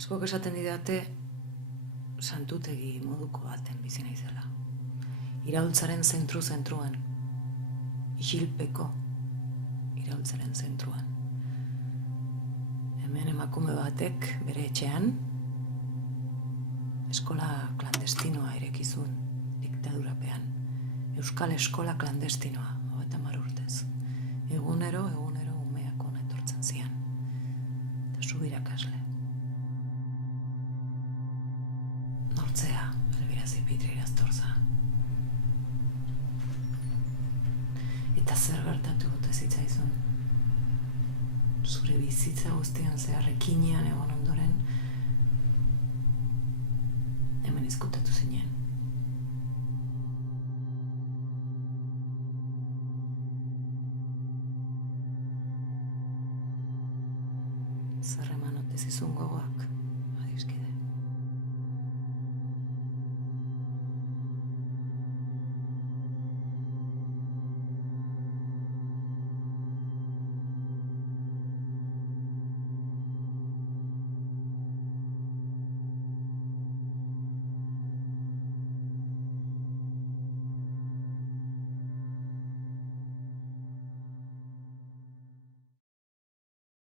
Askok esaten didate santutegi moduko baten bizi naizela. Iraultzaren zentruan. Isilpeko iraultzaren zentruan. Hemen emakume batek bere etxean eskola klandestinoa irekizun diktadurapean. Euskal eskola klandestinoa, 30 urtez. Egunero umeak hona etortzen zian. Eta zu irakasle. Nortzea, Elbira Zipitri Iraztorza. Eta zer gertatu dute zitzaizun? Zure bizitza guztian zehar ekinean egon ondoren, hemen izkutatu zinen. Zer eman ote zizun gogoak, adiskide.